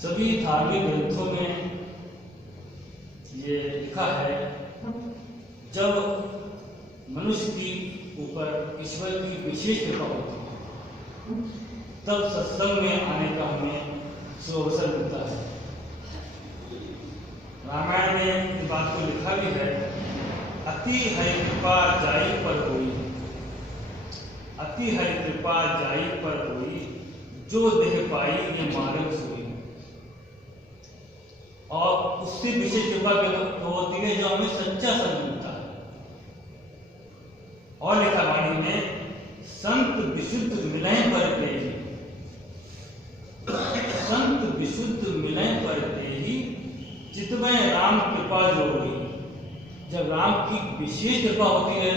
सभी धार्मिक ग्रंथों में ये लिखा है, जब मनुष्य की ऊपर ईश्वर की विशेष कृपा होती है तब सत्संग में आने का हमें सुअवसर मिलता है। रामायण में इस बात को लिखा भी है, अति हरि कृपा जाई पर होई, अति हरि कृपा जाई पर होई, जो देह पाई ये मार्ग सोई। और उससे विशेष कृपा होती है जो हमें सच्चा संत मिलता है। और लिखा वाणी में, संत विशुद्ध मिलय पर तेही, संत विशुद्ध मिलय पर तेही, चितवय राम कृपा जो हुई। जब राम की विशेष कृपा होती है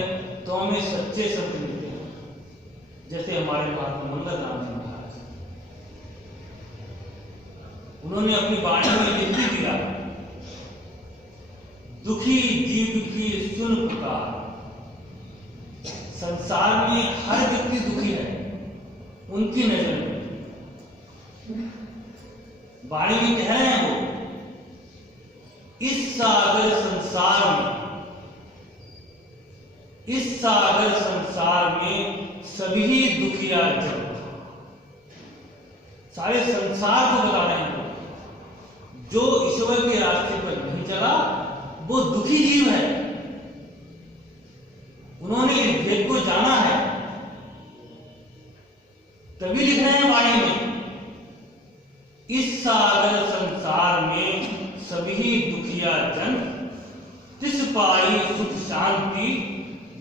तो हमें सच्चे संत मिलते हैं, जैसे हमारे महात्मा मंगल राम जी महाराज। उन्होंने अपनी वाणी में लिख दिया, दुखी जीव की सुन पुकार। संसार में हर व्यक्ति दुखी है उनकी नजर में। वाणी में कह रहे हैं वो, इस सागर संसार में, इस सागर संसार में सभी दुखिया जब। सारे संसार को बता रहे हैं, जो ईश्वर के रास्ते पर नहीं चला वो दुखी जीव है। उन्होंने इस भेद को जाना है, तभी लिख रहे हैं वाणी में, इस सागर संसार में सभी दुखिया जन, तिस पाई सुख शांति,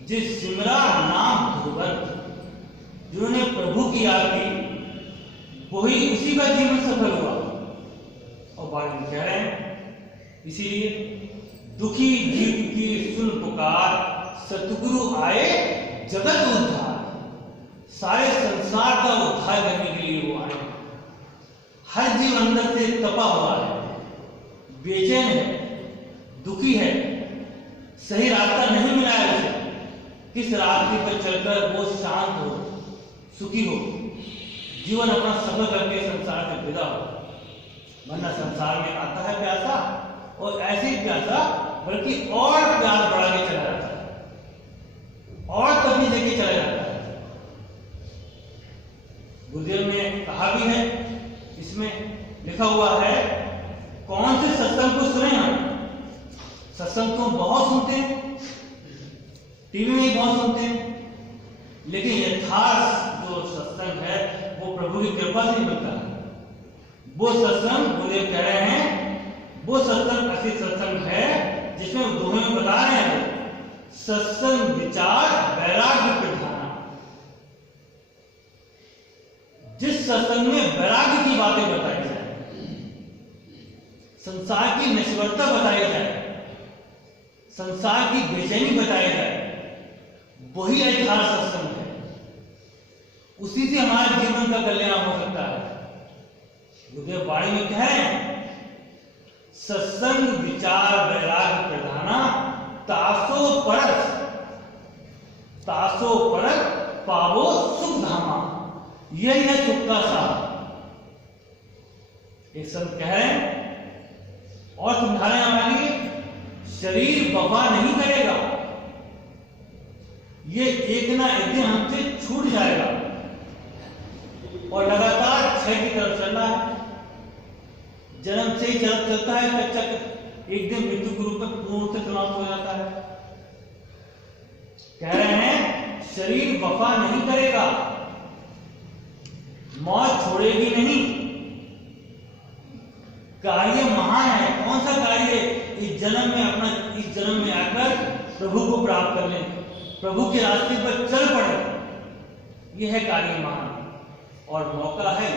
जिस सिमरा नाम भगवत। जिन्होंने प्रभु की याद की वही उसी का जीवन सफल हुआ। और वाणी में कह रहे हैं, इसीलिए दुखी जीव की सुन पुकार, सतगुरु आए जगत उद्धार। सारे संसार का उद्धार करने के लिए वो आए। हर जीव अंदर से तपा हुआ है, बेचैन है, दुखी है, सही रास्ता नहीं मिला है उसे। किस रास्ते पर चलकर वो शांत हो, सुखी हो, जीवन अपना सफल करके संसार से विदा हो। वरना संसार में आता है प्यासा, और ऐसे ही प्यासा बल्कि और प्यास बढ़ा के चला जाता है, और तभी लेके चला जाता है। गुरुदेव ने कहा भी है, इसमें लिखा हुआ है, कौन से सत्संग को सुने हम? सत्संग तो बहुत सुनते हैं, टीवी में ही बहुत सुनते हैं, लेकिन यथार्थ जो सत्संग है वो प्रभु की कृपा से ही मिलता है। वो सत्संग गुरुदेव कह रहे हैं, वो सत्संग ऐसी सत्संग है जिसमें दोहे में बता रहे हैं, सत्संग विचार वैराग्य प्रधान। जिस सत्संग में वैराग्य की बातें बताई जाए, संसार की नश्वरता बताई जाए, संसार की बेचैनी बताई जाए, वही यथार्थ सत्संग है। उसी से हमारे जीवन का कल्याण हो सकता है। गुरुदेव वाणी में कह रहे हैं, सत्संग विचार वैराग्य प्रधाना, तासो परत पावो सुख धामा। यही है सुख का सार। एक संत कह रहे हैं और समझा रहे हैं हमारे, शरीर वफा नहीं करेगा, ये एक ना एक दिन हमसे छूट जाएगा और लगातार क्षय की तरफ चलना है। जन्म से ही चलता है कच्चा, एक दिन मृत्यु के रूप में पूर्ण से समाप्त हो जाता है। कह रहे हैं, शरीर वफा नहीं करेगा, मौत छोड़ेगी नहीं। कार्य महान है। कौन सा कार्य? इस जन्म में आकर प्रभु को प्राप्त कर लें, प्रभु के रास्ते पर चल पड़े, यह है कार्य महान। और मौका है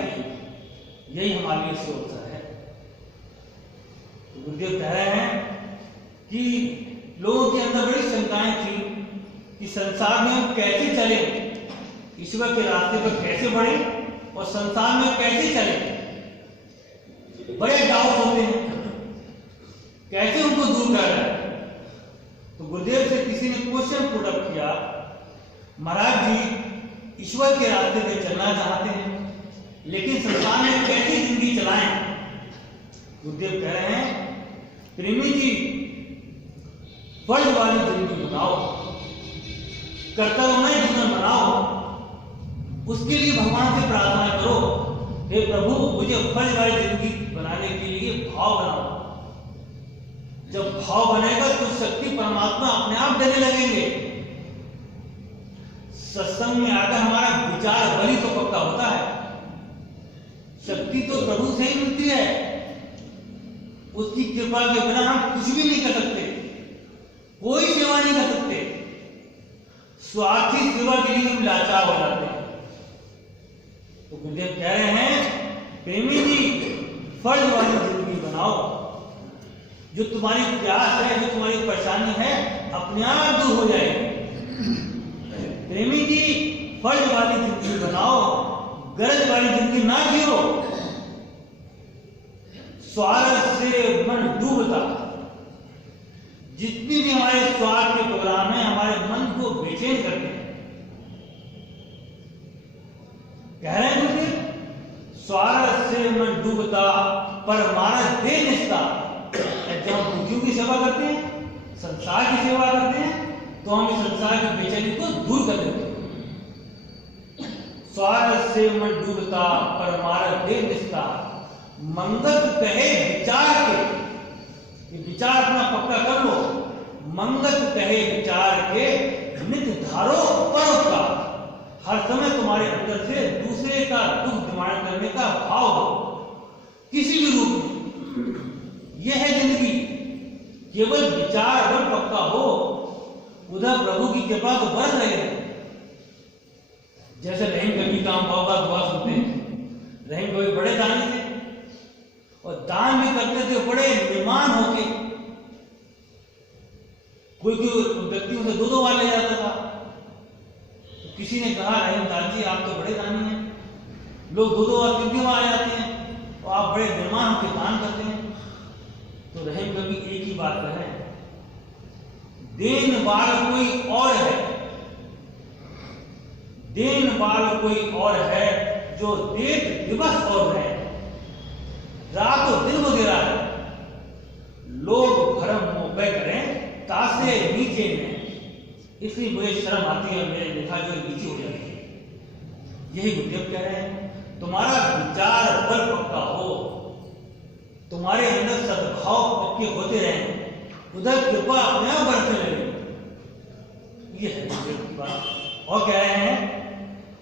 यही हमारे लिए अवसर है। गुरुदेव कह रहे हैं कि लोगों के अंदर बड़ी शंकाएं थी कि संसार में हम कैसे चले, ईश्वर के रास्ते पर कैसे बढ़े और संसार में कैसे चले। बड़े डाउट होते हैं, कैसे उनको दूर कर रहे हैं। तो गुरुदेव से किसी ने क्वेश्चन पुट अप किया, महाराज जी ईश्वर के रास्ते पे चलना चाहते हैं, लेकिन संसार में कैसी जिंदगी चलाएं, गुरुदेव कह रहे हैं प्रेमी जी फर्ज वाली जिंदगी बनाओ, कर्तव्यमय जीवन बनाओ, उसके लिए भगवान से प्रार्थना करो, हे प्रभु मुझे फर्ज वाली जिंदगी बनाने के लिए भाव बनाओ। जब भाव बनेगा तो शक्ति परमात्मा अपने आप देने लगेंगे। सत्संग में आकर हमारा विचार बलि तो पक्का होता है, शक्ति तो प्रभु से ही मिलती है। उसकी कृपा के बिना हम कुछ भी नहीं कर सकते, कोई सेवा नहीं कर सकते। स्वार्थी सेवा के लिए हम लाचार हो जाते हैं। तो गुरुदेव कह रहे हैं प्रेमी जी फर्ज वाली जिंदगी बनाओ। जो तुम्हारी प्यास है, जो तुम्हारी परेशानी है, अपने आप दूर हो जाएगी। प्रेमी जी फर्ज वाली जिंदगी बनाओ, गरज वाली जिंदगी ना जियो। स्वार्थ से मन डूबता, जितनी भी हमारे स्वार्थ के प्रोग्राम है हमारे मन को बेचैन करते हैं। कह रहे हैं गुरुदेव स्वार्थ से मन डूबता पर मानस दे निष्ठा। जब हम बुद्धियों की सेवा करते हैं, संसार की सेवा करते हैं, तो हम इस संसार की बेचैनी को दूर कर देते हैं। स्वार्थ से मन डूबता पर मार्ग दे निष्ठा, मंगत कहे विचार के, ये विचार अपना पक्का कर लो। मंगत कहे विचार के नित धारो परोपकार। हर समय तुम्हारे अंदर से दूसरे का दुख निवारण करने का भाव हो, किसी भी रूप में। यह है जिंदगी। केवल विचार अगर पक्का हो, उधर प्रभु की कृपा तो बरस रहे हैं। जैसे रहीम कभी काम भाव का दुआ सुनते हैं। रहीम कभी बड़े दानी थे और दान भी करते थे बड़े निर्माण होके। कोई व्यक्ति उसे दो बार ले जाता था। तो किसी ने कहा रहीम दान जी आप तो बड़े दानी हैं, लोग दो बार 3 बार आ जाते हैं और आप बड़े निर्माण होकर दान करते हैं। तो रहीम कभी एक ही बात कहें, देन वाल कोई और है, देन वाल कोई और है, जो देख दिवस और है, रात और दिन वगैरह है। लोग भरम मोह करें तासे नीचे में, इसलिए मुझे शर्म आती है, मेरे लेखा जो नीचे हो जाती है। यही गुरुदेव कह रहे हैं तुम्हारा विचार बल पक्का हो, तुम्हारे अंदर सद्भाव पक्के होते रहें, उधर कृपा अपने आप बढ़ते लगे। ये है गुरुदेव की बात। और कह रहे हैं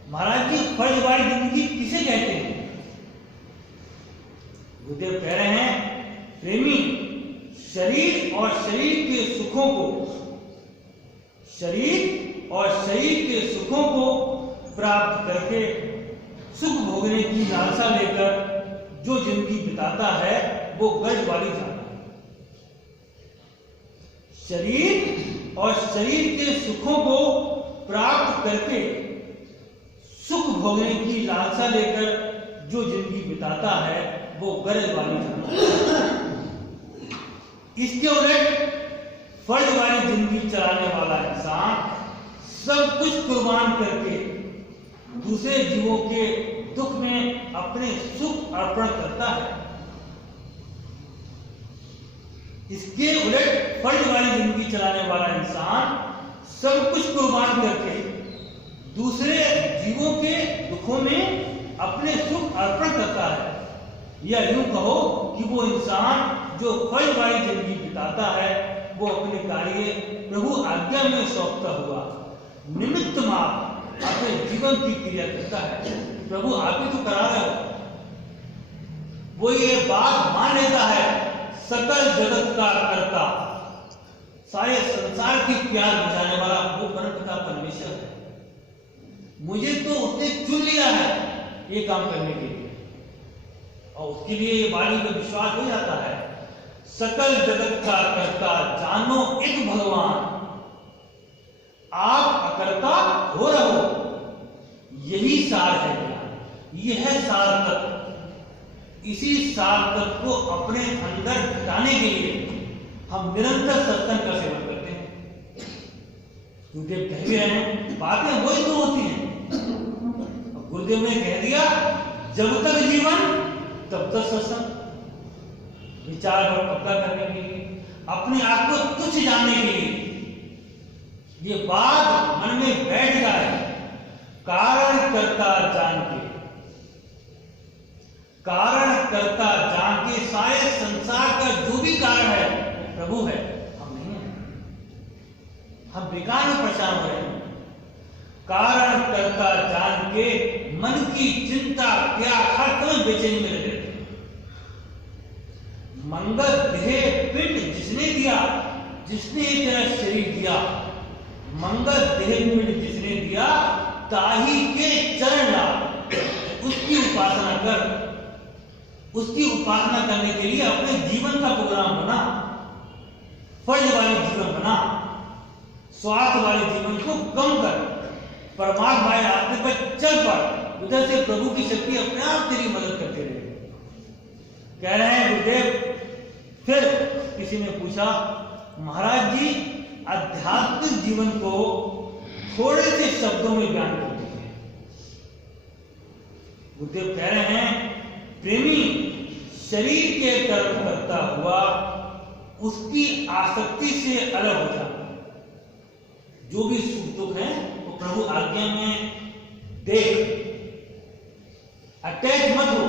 महाराज जी फर्ज वाली जिंदगी किसे कहते हैं? गुरुदेव कह रहे हैं प्रेमी शरीर और शरीर के सुखों को, शरीर और शरीर के सुखों को प्राप्त करके सुख भोगने की लालसा लेकर जो जिंदगी बिताता है वो गर्ज वाली जाता है। शरीर और शरीर के सुखों को प्राप्त करके सुख भोगने की लालसा लेकर जो जिंदगी बिताता है वो गर्ज वाली जाता है। इसके उलट फर्ज वाली जिंदगी चलाने वाला इंसान सब कुछ कुर्बान करके दूसरे जीवों के दुख में अपने सुख अर्पण करता है। इसके उलट फर्ज वाली जिंदगी चलाने वाला इंसान सब कुछ कुर्बान करके दूसरे जीवों के दुखों में अपने सुख अर्पण करता है। या यूं कहो कि वो इंसान जो फर्ज वाली जिंदगी बिताता है वो अपने कार्य प्रभु आज्ञा में सौंपता हुआ निमित्त मात्र अपने जीवन की क्रिया करता है। प्रभु आप ही तो करा रहे हो। वो ये बात मान लेता है सकल जगत का कर्ता, सारे संसार की प्यार बुझाने वाला वो परमपिता परमेश्वर है। मुझे तो उसने चुन लिया है ये काम करने के लिए, और उसके लिए ये वाणी में विश्वास हो जाता है। सकल जगत का कर्ता जानो एक भगवान, आप अकर्ता हो रहो, यही सार है ज्ञान। यह है सार तत्व। इसी सार तत्व को अपने अंदर घटाने के लिए हम निरंतर सत्संग का सेवन करते हैं। गुरुदेव कह भी रहे हैं बातें वही तो होती हैं। गुरुदेव ने कह दिया जब तक जीवन तब तक सत्संग। विचार पर कब्जा करने के लिए, अपने आप को तुच्छ जानने के लिए। ये बात मन में बैठ जाए, कारण कर्ता जान के, कारण कर्ता जान के सारे संसार का जो भी कारण है वो प्रभु है, हम नहीं है। हम बेकार में परेशान हो रहे हैं। कारण कर्ता जान के मन की चिंता क्या हर समय बेचैनी में लगे रहते हैं। मंगल देह पिंड जिसने दिया, जिसने तेरा शरीर दिया, मंगल देह पिंड जिसने दिया, ताही के चरण ला, उसकी उपासना कर। उसकी उपासना करने के लिए अपने जीवन का प्रोग्राम बना, फर्ज वाले जीवन बना, स्वार्थ वाले जीवन को कम कर, परमात्मा के रास्ते पर चल पड़। उधर से प्रभु की शक्ति अपने आप तेरी मदद करते रहे। कह रहे हैं गुरुदेव। फिर किसी ने पूछा, महाराज जी आध्यात्मिक जीवन को थोड़े से शब्दों में बयान कर दीजिए। गुरुदेव कह रहे हैं, प्रेमी शरीर के कर्म करता हुआ उसकी आसक्ति से अलग हो जा। जो भी सुख दुख है वो प्रभु आज्ञा में देख, अटैच मत हो।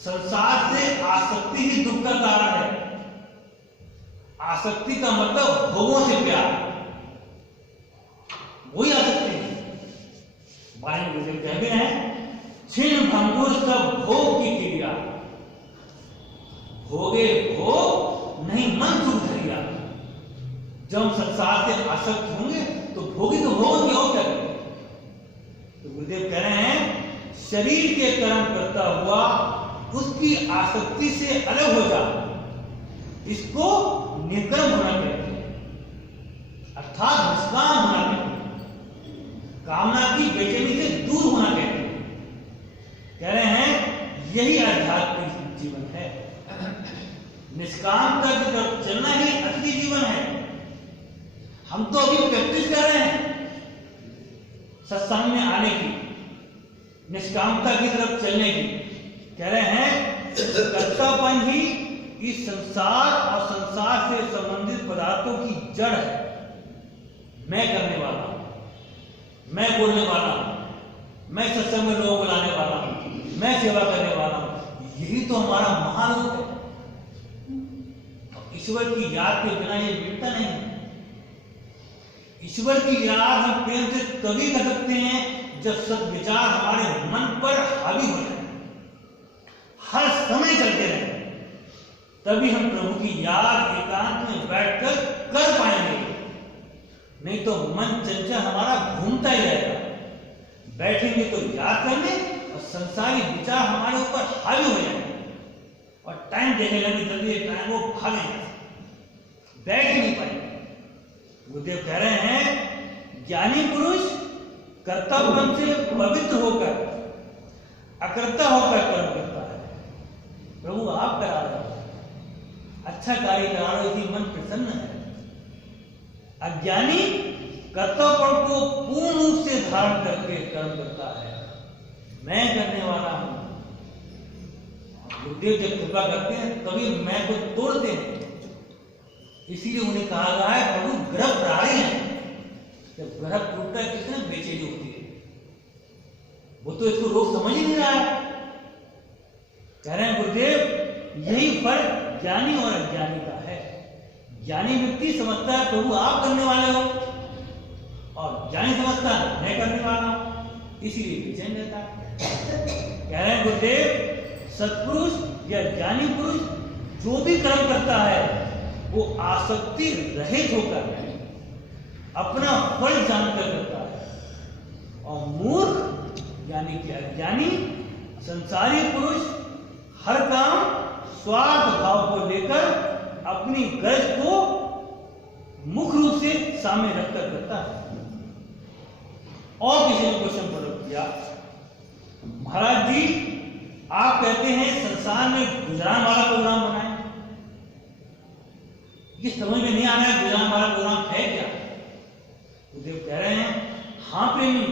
संसार से आसक्ति ही दुख का कारण है। आसक्ति का मतलब भोगों से प्यार, वही आसक्ति है। बाणी गुरुदेव कह भी हैं, छिन्न भंगुर सब भोग की क्रिया, भोगे भोग नहीं मन सुख धरिया। जब हम संसार से आसक्त होंगे तो भोगी तो भोग की और क्या करेंगे। तो गुरुदेव कह रहे हैं, शरीर के कर्म करता हुआ उसकी आसक्ति से अलग हो जा। इसको निर्कर्म होना कहते हैं, अर्थात निष्काम होना कहते हैं, कामना की बेचैनी से दूर होना कहते हैं। कह रहे हैं यही आध्यात्मिक जीवन है। निष्कामता की तरफ चलना ही असली जीवन है। हम तो अभी प्रैक्टिस कर रहे हैं सत्संग में आने की, निष्कामता की तरफ चलने की। कह रहे हैं कर्तापन ही इस संसार और संसार से संबंधित पदार्थों की जड़ है। मैं करने वाला हूं, मैं बोलने वाला हूं, मैं सत्संग में लोगों को लाने वाला हूं, मैं सेवा करने वाला हूं। यही तो हमारा महालोक है। ईश्वर की याद के बिना ये मिलता नहीं है। ईश्वर की याद हम प्रेम से तभी कर सकते हैं जब सद्विचार हमारे मन पर हावी हो जाए, हर समय चलते रहे, तभी हम प्रभु की याद एकांत में बैठकर कर पाएंगे। नहीं तो मन चंचल हमारा घूमता ही रहेगा। बैठेंगे तो याद करने और संसारी विचार हमारे ऊपर हावी हो जाएंगे और टाइम देने लगे, जल्दी टाइम वो भागेंगे, बैठ ही नहीं पाएंगे। गुरुदेव कह रहे हैं, ज्ञानी पुरुष कर्तव्यपन से पवित्र होकर अकर्ता होकर कर्म करता है। प्रभु आप करा रहे हो, अच्छा कार्य करा रहे हो, इसी मन प्रसन्न है। अज्ञानी कर्तव्यपन को पूर्ण रूप से धारण करके कर्म करता है। मैं करने वाला हूं। गुरुदेव जब कृपा करते हैं तभी मैं को तोड़ते हैं। इसीलिए उन्हें कहा गया है प्रभु ग्रह प्राणी है। जब ग्रह टूटता है कितने बेचैनी होती है। वो तो इसको लोग समझ ही नहीं रहा है। कह रहे हैं गुरुदेव यही फर्क ज्ञानी और अज्ञानी का है। ज्ञानी व्यक्ति समझता है प्रभु आप करने वाले हो, और ज्ञानी समझता है मैं करने वाला हूं, इसीलिए बेचैन रहता है। कह रहे हैं गुरुदेव सत्पुरुष या ज्ञानी पुरुष जो भी कर्म करता है वो आसक्ति रहित होकर अपना फल जानकर करता है। और मूर्ख यानी कि अज्ञानी संसारी पुरुष हर काम स्वार्थ भाव को लेकर अपनी गरज को मुख्य रूप से सामने रखकर करता है। और किसी ने क्वेश्चन प्रकट किया, महाराज जी आप कहते हैं संसार में गुजरान वाला प्रोग्राम बनाए, ये समझ में नहीं आ रहा है गुजरान वाला प्रोग्राम है क्या। गुरुदेव कह रहे हैं हाँ प्रेमी,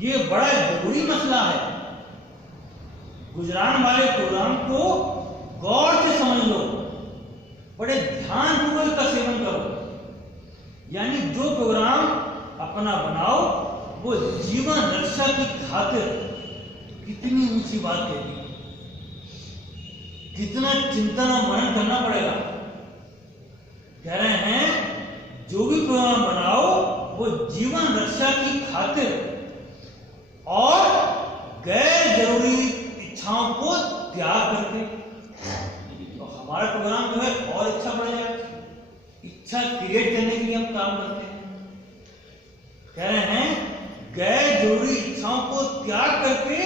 ये बड़ा जरूरी मसला है। गुजरान वाले प्रोग्राम को गौर से समझ लो, बड़े ध्यानपूर्वक इसका सेवन करो। यानी जो प्रोग्राम अपना बनाओ वो जीवन रक्षा की खातिर कितनी ऊंची बात कहती है, कितना चिंतन और मनन करना पड़ेगा। कह रहे हैं जो भी प्रोग्राम बनाओ वो जीवन रक्षा की खातिर और गैर जरूरी इच्छाओं को त्याग करके, तो हमारा प्रोग्राम जो है और इच्छा बढ़ जाएगा। इच्छा क्रिएट करने के लिए हम काम करते हैं। कह रहे हैं गैर जरूरी इच्छाओं को त्याग करके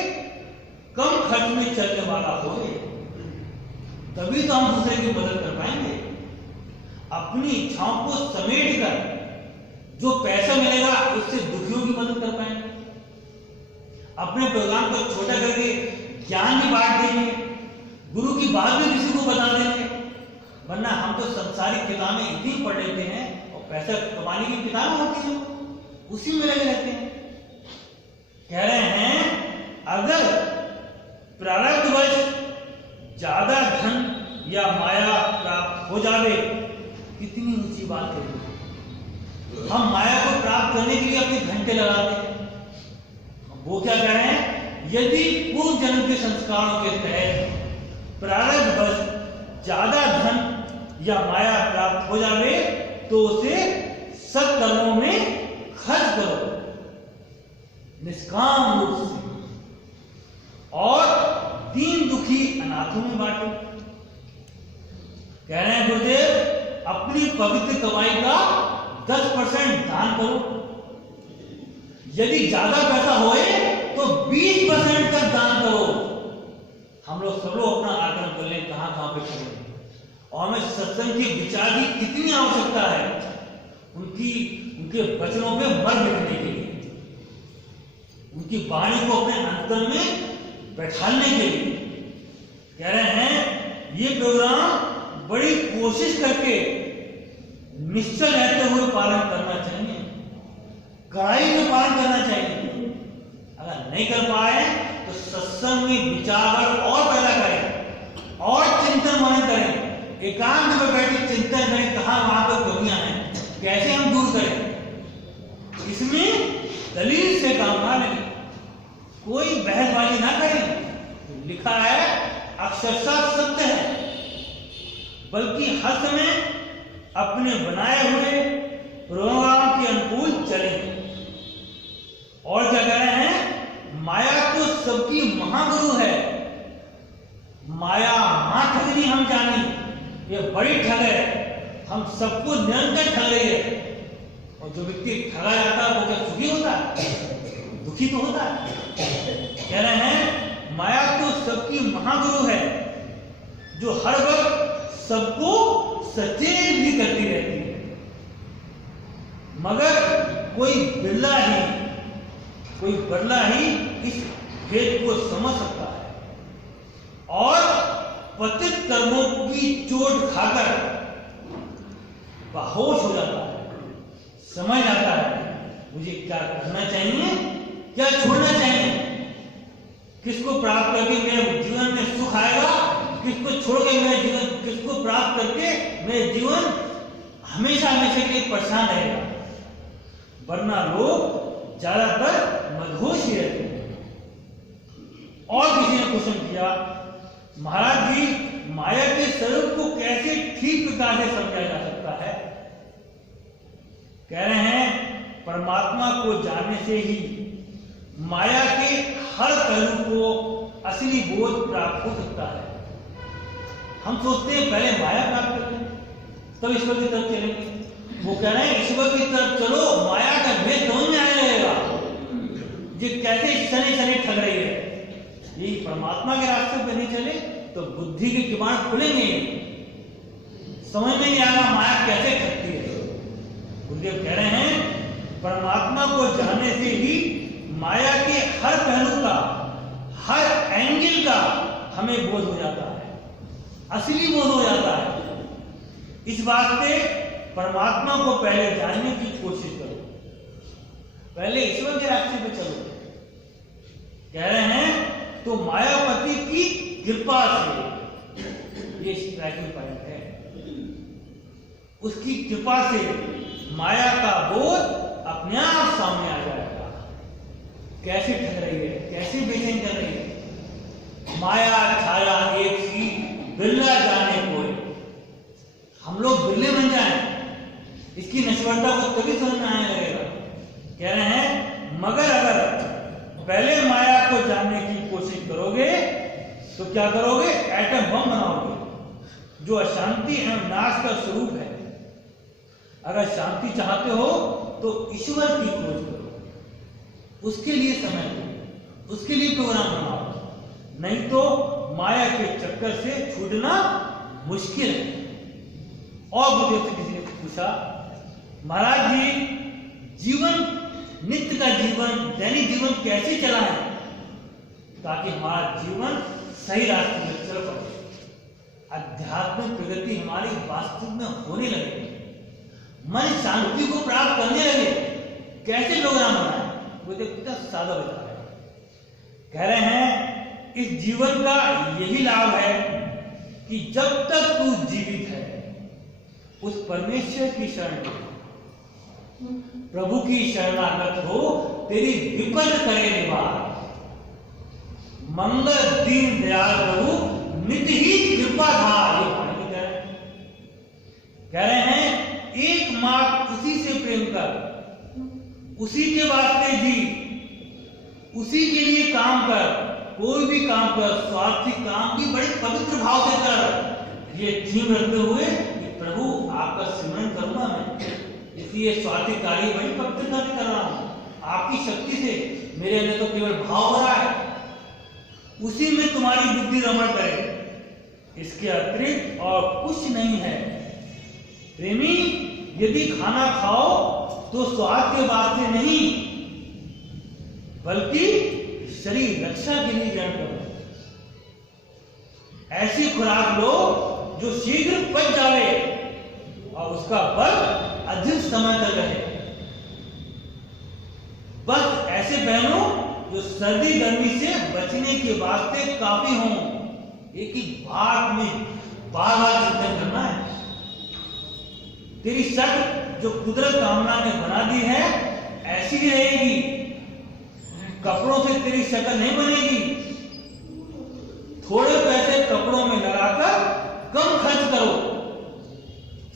कम खर्च में चलने वाला हो, तभी तो हम दूसरे की मदद कर पाएंगे। अपनी इच्छाओं को समेट कर जो पैसा मिलेगा उससे दुखियों की मदद कर पाएंगे। अपने प्रोग्राम को छोटा करके ज्ञान भी बांट देंगे, गुरु की बात भी किसी को बता देंगे। वरना हम तो संसारिक किताबें इतनी पढ़ लेते हैं और पैसा कमाने की किताबें होती हैं, उसी में लगे रहते हैं। कह रहे हैं अगर प्रारब्धवश ज्यादा धन या माया प्राप्त हो जावे, कितनी ऊंची बात है। हम माया को प्राप्त करने के लिए अपने घंटे लगाते हैं। वो क्या कह रहे हैं, यदि पूर्व जन्म के संस्कारों के तहत प्रारब्धवश ज्यादा धन या माया प्राप्त हो जावे तो उसे सत्कर्मों में खर्च करो निष्काम रूप से और दीन दुखी अनाथों में बांटो। कह रहे हैं गुरुदेव अपनी पवित्र कमाई का 10% दान करो। यदि ज्यादा पैसा होए तो 20% का दान करो। हम लोग सब लोग अपना आकलन कर लें कहां कहां पे खड़े हैं और हमें सत्संग के विचार की कितनी आवश्यकता है, उनके वचनों पे मर मिटने के लिए, उनकी वाणी को अपने अंतर में बैठाने के लिए। कह रहे हैं ये प्रोग्राम बड़ी कोशिश करके निश्चल रहते हुए पालन करना चाहिए, कड़ाई से पालन करना चाहिए। अगर नहीं कर पाए तो सत्संग में विचार और पैदा करें और चिंतन मनन करें, एकांत में बैठे चिंतन करें कहां वहां पर कमियां हैं, कैसे हम दूर करें। इसमें दलील से काम ना लें, कोई बहसबाजी ना करें। लिखा है अक्षरशः सत्य है, बल्कि हर समय अपने बनाए हुए प्रोग्राम के अनुकूल चलें। और क्या कह रहे हैं, माया तो सबकी महागुरु है, माया महाठगनी हम जानी, ये बड़ी ठग है, हम सबको निरंतर ठग रही है। और जो व्यक्ति ठगा जाता है वो क्या सुखी होता है, दुखी तो होता है। कह रहे हैं माया तो सबकी महागुरु है जो हर वक्त सबको सचेत भी करती रहती है, मगर कोई बिरला ही इस भेद को समझ सकता है और पतित कर्मों की चोट खाकर बेहोश हो जाता है, समझ आता है मुझे क्या करना चाहिए, क्या छोड़ना चाहिए, किसको प्राप्त करके मेरे जीवन में सुख आएगा, किसको छोड़ के मेरे जीवन, किसको प्राप्त करके मेरे जीवन हमेशा हमेशा के लिए परेशान रहेगा। वरना लोग ज्यादातर मदहोश ही रहते हैं। और किसी ने क्वेश्चन किया, महाराज जी माया के स्वरूप को कैसे ठीक प्रकार से समझा जा सकता है। कह रहे हैं परमात्मा को जानने से ही माया के हर पहलू को असली बोध प्राप्त हो सकता है। हम सोचते हैं पहले माया प्राप्त करते हैं तब ईश्वर की तरफ चलेंगे। वो कह रहे हैं ईश्वर की तरफ चलो, माया का भेद समझ में आने लगेगा, ये कैसे शनि ठग रही है। यही परमात्मा के रास्ते पे नहीं चले तो बुद्धि के किवाड़ खुलेंगे, समझ में नहीं आएगा माया कैसे ठगती है। गुरुदेव कह रहे हैं परमात्मा को जानने से ही माया के हर पहलू का, हर एंगल का हमें बोध हो जाता है, असली बोध हो जाता है। इस वास्ते परमात्मा को पहले जानने की कोशिश करो, पहले ईश्वर के रास्ते पे चलो। कह रहे हैं तो मायापति की कृपा से स्ट्राइकिंग पॉइंट है। उसकी कृपा से माया का बोध अपने आप सामने आ जाएगा। कैसे ठग रही है, कैसे बेचैन कर रही है। माया छाया एक सी बिरला जाने कोई। हम लोग बिरले बन जाएं, इसकी नश्वरता को तभी समझ में आने लगेगा। कह रहे हैं मगर अगर पहले माया को जानने की कोशिश करोगे तो क्या करोगे, एटम बम बनाओगे जो अशांति एवं नाश का स्वरूप है। अगर शांति चाहते हो तो ईश्वर की खोज करो, उसके लिए समय दो, उसके लिए प्रोग्राम बनाओ, नहीं तो माया के चक्कर से छूटना मुश्किल है। और मुझे से किसी ने पूछा, महाराज जी जीवन, नित्य का जीवन, दैनिक जीवन कैसे चलाएं ताकि हमारा जीवन सही रास्ते में चल पाए, आध्यात्मिक प्रगति हमारी वास्तव में होने लगे, मन शांति को प्राप्त करने लगे। कैसे प्रोग्राम बनाए? वो तो सादा बता रहे हैं। कह रहे हैं इस जीवन का यही लाभ है कि जब तक तू जीवित है उस परमेश्वर की शरण, प्रभु की शरणागत हो, तेरी विपद करे निवार। मंगल दीन दयाल प्रभु नित्य ही कृपा धार। कह रहे हैं एकमात्र उसी से प्रेम कर, उसी के वास्ते जी, उसी के लिए काम कर। कोई भी काम कर, स्वार्थी काम भी बड़े पवित्र भाव से कर, ये थीम रखते हुए कि प्रभु आपका सिमरन करूंगा मैं, इसलिए स्वार्थी कार्य बड़ी पवित्रता से कर रहा हूं, आपकी शक्ति से। मेरे अंदर तो केवल भाव भरा है, उसी में तुम्हारी बुद्धि रमण करे, इसके अतिरिक्त और कुछ नहीं है। प्रेमी यदि खाना खाओ तो स्वाद के वास्ते नहीं, बल्कि शरीर रक्षा के लिए ग्रहण करो। ऐसी खुराक लो जो शीघ्र पच जावे और उसका बल अधिक समय तक रहे। बस ऐसे पहनो जो सर्दी गर्मी से बचने के वास्ते काफी हो। एक ही बात में बार बार चिंतन करना है। तेरी शक्ल जो कुदरत कामना ने बना दी है ऐसी ही रहेगी, कपड़ों से तेरी शक्ल नहीं बनेगी। थोड़े पैसे कपड़ों में लगाकर कम खर्च करो,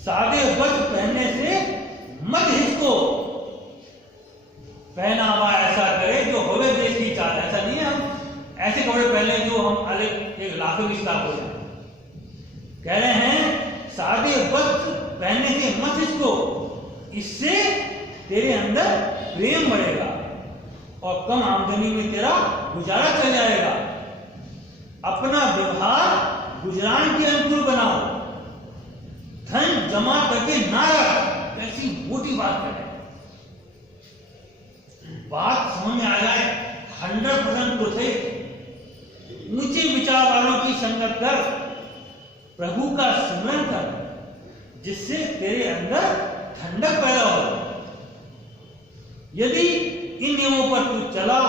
सादे वस्त्र पहनने से मत हिचको। पहनावा ऐसा करे जो होवे देश की चाल। ऐसा नहीं है हम ऐसे कपड़े पहने जो हम अलग एक लाखों की स्टाफ हो जाए। कह रहे हैं सादे वस्त्र पहनने से मत हिचको, इससे तेरे अंदर प्रेम बढ़ेगा और कम आमदनी में तेरा गुजारा चल जाएगा। अपना व्यवहार गुजरान के अनुकूल बनाओ, धन जमा करके ना रख। कैसी मोटी बात है, बात समझ में आ जाए 100% तो थे। ऊंचे विचार वालों की संगत कर, प्रभु का स्मरण कर, जिससे तेरे अंदर ठंडक पैदा हो। यदि इन नियमों पर तू चला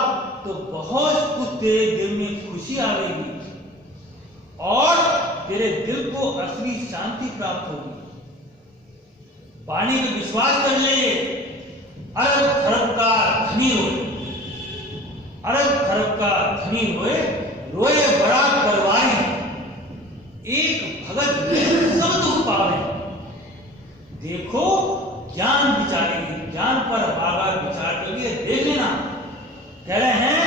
तो बहुत कुछ तेरे दिल में खुशी आएगी और तेरे दिल को असली शांति प्राप्त होगी। वाणी में विश्वास कर ले, अरब खरब का धनी होए, अरब खरब का धनी होए, रोए बड़ा परवारी, एक भगत सब दुख पावे। देखो ज्ञान विचारेगी, ज्ञान पर बार बार विचार करके देख लेना। कह रहे हैं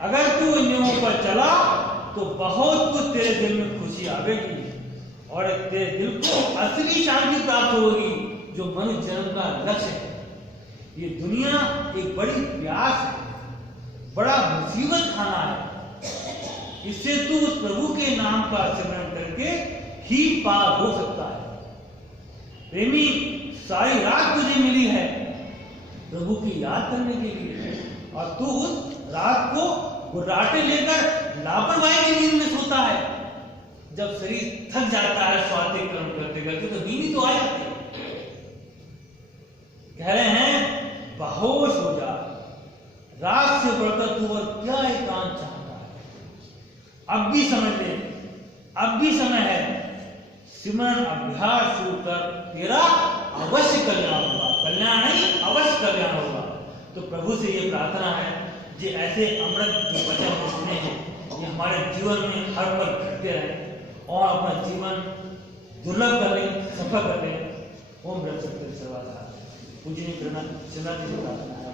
अगर तू इन नियमों पर चला तो बहुत कुछ तेरे दिल में खुशी आवेगी और तेरे दिल को असली शांति प्राप्त होगी जो मनुष्य जन्म का लक्ष्य है। ये दुनिया एक बड़ी प्यास है, बड़ा मुसीबत खाना है। इससे तू उस प्रभु के नाम का स्मरण करके ही पार हो सकता है। प्रेमी सारी रात तुझे मिली है प्रभु की याद करने के लिए और तू उस रात को गुर्राटे लेकर लापरवाही की नींद में सोता है। जब शरीर थक जाता है स्वार्थी कर्म करते करते तो नींद तो आ जाती है। कह रहे हैं बेहोश हो जा, रात से बढ़कर तू और क्या एकांत चाहता है। अब भी समझ ले, अब भी समय है। सिमरन अभ्यास शुरू कर, तेरा अवश्य कल्याण होगा। कल्याण नहीं, अवश्य कल्याण होगा। तो प्रभु से ये प्रार्थना है कि ऐसे अमृत जो वचन होते हैं ये हमारे जीवन में हर पल घटते रहे और अपना जीवन दुर्लभ करें, सफल करें। ओम ब्रह्म सत्य सेवा पूजनीय प्रणा शिवरात्रि की प्रार्थना है।